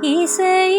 一岁